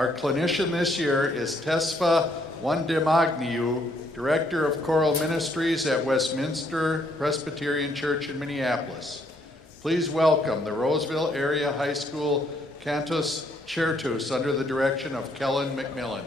Our clinician this year is Tesfa Wandemagniu, Director of Choral Ministries at Westminster Presbyterian Church in Minneapolis. Please welcome the Roseville Area High School Cantus Certus under the direction of Kellen McMillan.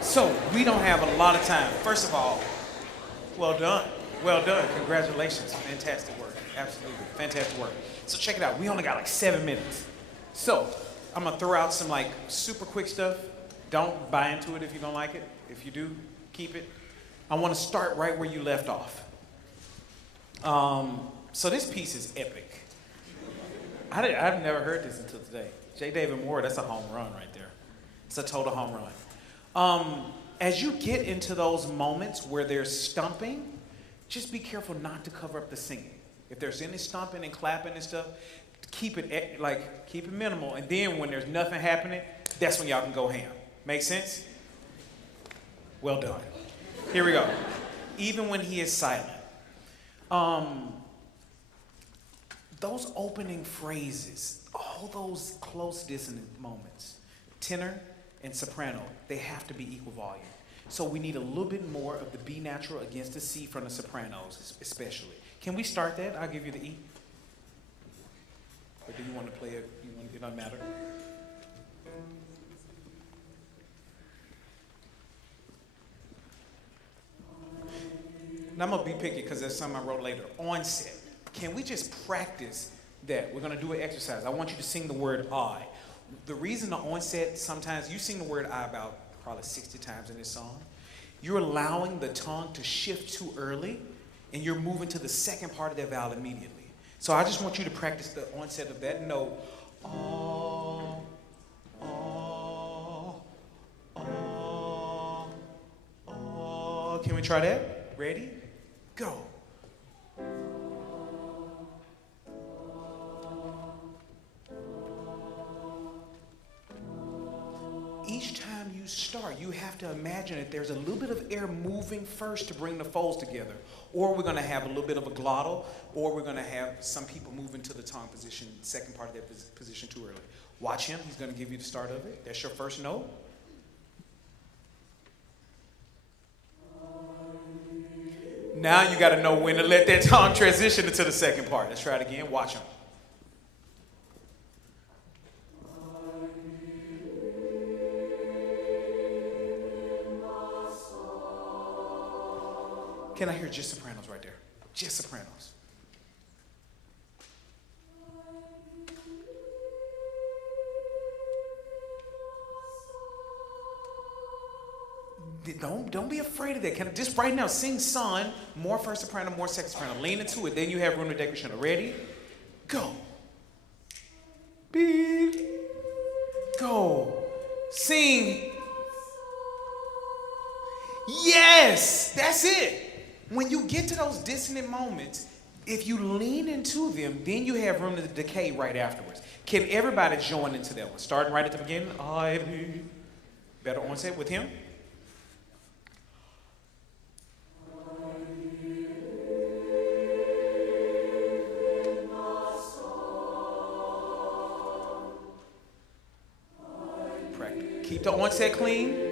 So we don't have a lot of time. First of all, well done. Well done. Congratulations. Fantastic work. Absolutely. Fantastic work. So check it out. We only got like 7 minutes. So I'm going to throw out some like super quick stuff. Don't buy into it if you don't like it. If you do, keep it. I want to start right where you left off. So this piece is epic. I've never heard this until today. J. David Moore, that's a home run right there. It's a total home run. As you get into those moments where there's stumping, just be careful not to cover up the singing. If there's any stomping and clapping and stuff, keep it minimal. And then when there's nothing happening, that's when y'all can go ham. Make sense? Well done. Here we go. Even when he is silent. Those opening phrases, all those close dissonant moments, tenor and soprano, they have to be equal volume. So we need a little bit more of the B natural against the C from the sopranos, especially. Can we start that? I'll give you the E. Or do you want to play it? It doesn't matter. Now I'm going to be picky because there's something I wrote later. Onset. Can we just practice that? We're going to do an exercise. I want you to sing the word I. The reason the onset, sometimes you sing the word I about probably 60 times in this song. You're allowing the tongue to shift too early, and you're moving to the second part of that vowel immediately. So I just want you to practice the onset of that note. Can we try that? Ready? Go. Each time you start, you have to imagine that there's a little bit of air moving first to bring the folds together. Or we're going to have a little bit of a glottal, or we're going to have some people move into the tongue position, second part of that position too early. Watch him. He's going to give you the start of it. That's your first note. Now you got to know when to let that tongue transition into the second part. Let's try it again. Watch them. Can I hear just sopranos right there? Just sopranos. Don't be afraid of that. Can I, just right now, sing son, more first soprano, more second soprano. Lean into it. Then you have room to decoration. Ready? Go. Beep. Go. Sing. Yes, that's it. When you get to those dissonant moments, if you lean into them, then you have room to decay right afterwards. Can everybody join into that one? Starting right at the beginning. Better onset with him. Keep the onset clean.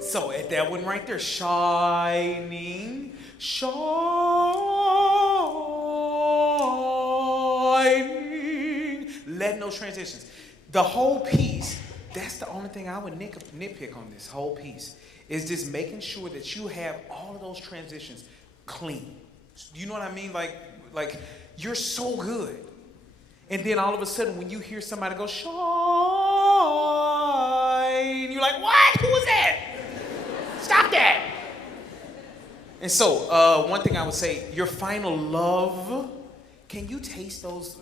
So at that one right there, shining, shining, letting those transitions. The whole piece, that's the only thing I would nitpick on this whole piece, is just making sure that you have all of those transitions clean. You know what I mean? Like you're so good. And then all of a sudden when you hear somebody go, shine, you're like, what? Who was that? Stop that. And so one thing I would say, your final love, can you taste those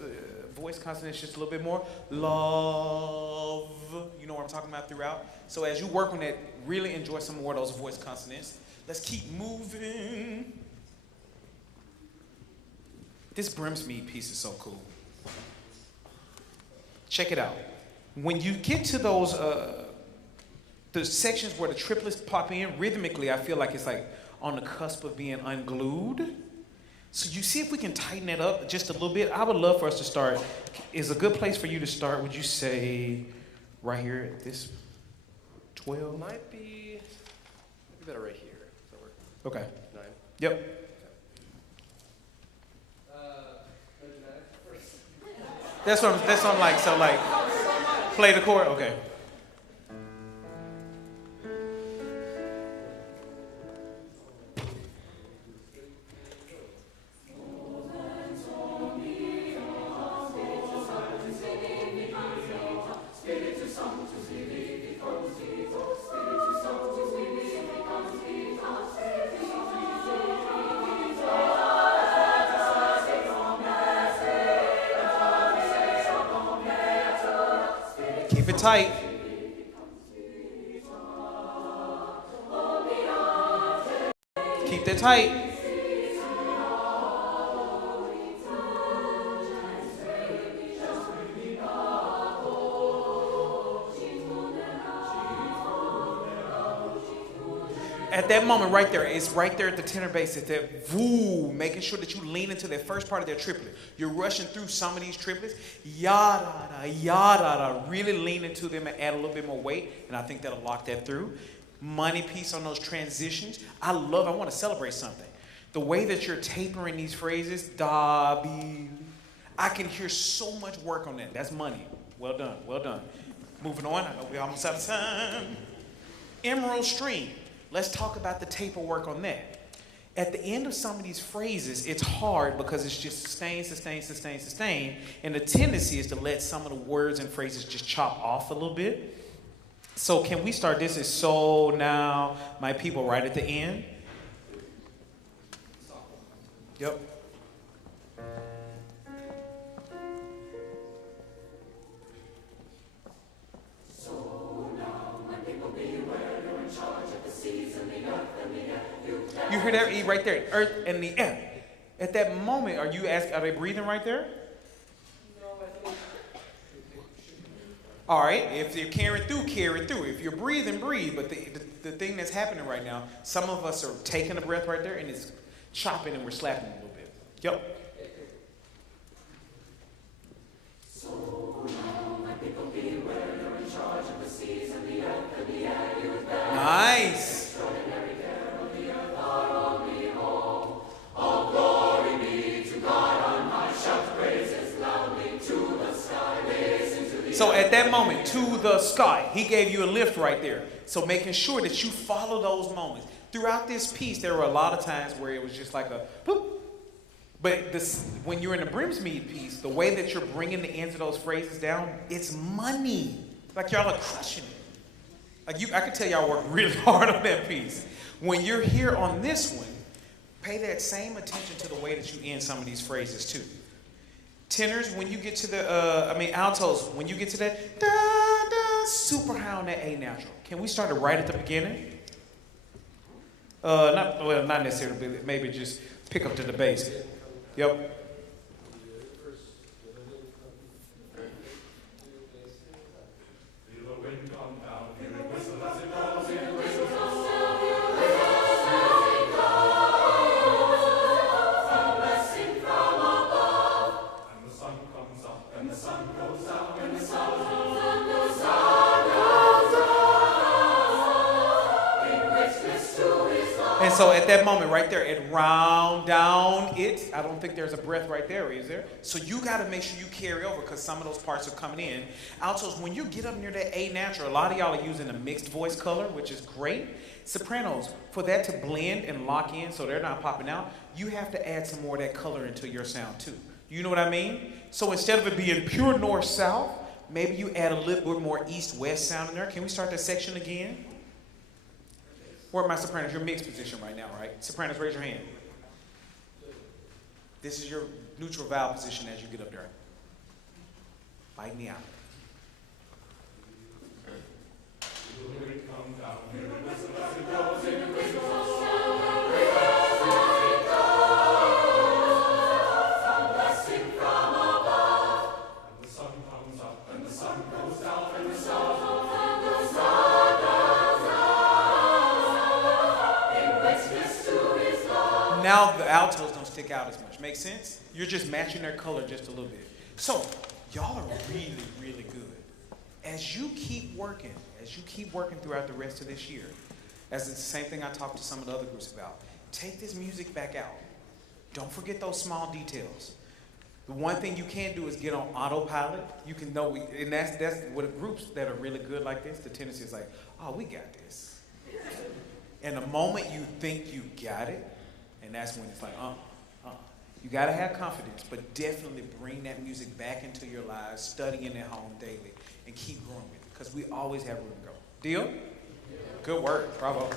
voice consonants just a little bit more? Love, you know what I'm talking about throughout? So as you work on that, really enjoy some more of those voice consonants. Let's keep moving. This brims me piece is so cool. Check it out. When you get to those the sections where the triplets pop in, rhythmically, I feel like it's like on the cusp of being unglued. So you see if we can tighten that up just a little bit. I would love for us to start. Is a good place for you to start, would you say, right here at this 12? Might be better right here. Does that work? Okay. 9. Yep. That's what I'm like. So like, play the chord. Okay. Keep it tight. Keep that tight. At that moment right there, it's right there at the tenor bass, it's that voo, making sure that you lean into that first part of their triplet. You're rushing through some of these triplets, yada, yada, really lean into them and add a little bit more weight, and I think that'll lock that through. Money piece on those transitions. I want to celebrate something. The way that you're tapering these phrases, da, be, I can hear so much work on that. That's money. Well done, well done. Moving on, I know we're almost out of time. Emerald Stream. Let's talk about the taper work on that. At the end of some of these phrases, it's hard because it's just sustain, sustain, sustain, sustain. And the tendency is to let some of the words and phrases just chop off a little bit. So can we start this as so now, my people, right at the end? Yep. You hear that E right there, earth and the air. At that moment, are they breathing right there? All right, if you're carrying through, carry through. If you're breathing, breathe. But the thing that's happening right now, some of us are taking a breath right there and it's chopping and we're slapping a little bit. Yep. Nice. So at that moment, to the sky, he gave you a lift right there. So making sure that you follow those moments. Throughout this piece, there were a lot of times where it was just like a boop. But when you're in the Brimsmead piece, the way that you're bringing the ends of those phrases down, it's money. Like y'all are crushing it. Like I can tell y'all work really hard on that piece. When you're here on this one, pay that same attention to the way that you end some of these phrases too. Tenors, when you get to altos, when you get to that da, super high on that A natural. Can we start it right at the beginning? Not necessarily, but maybe just pick up to the bass. Yep. And so at that moment right there, it round down it. I don't think there's a breath right there, is there? So you got to make sure you carry over because some of those parts are coming in. Altos, when you get up near that A natural, a lot of y'all are using a mixed voice color, which is great. Sopranos, for that to blend and lock in so they're not popping out, you have to add some more of that color into your sound too. You know what I mean? So instead of it being pure north-south, maybe you add a little bit more east-west sound in there. Can we start that section again? Where are my sopranos? Your mixed position right now, right? Sopranos, raise your hand. This is your neutral valve position as you get up there. Bite me out. Now the altos don't stick out as much. Make sense? You're just matching their color just a little bit. So y'all are really, really good. As you keep working throughout the rest of this year, as it's the same thing I talked to some of the other groups about, take this music back out. Don't forget those small details. The one thing you can't do is get on autopilot. You can know, and that's what groups that are really good like this, the tendency is like, oh, we got this. And the moment you think you got it, and that's when it's like, You got to have confidence, but definitely bring that music back into your lives, studying at home daily, and keep growing with it, because we always have room to go. Deal? Good work. Bravo.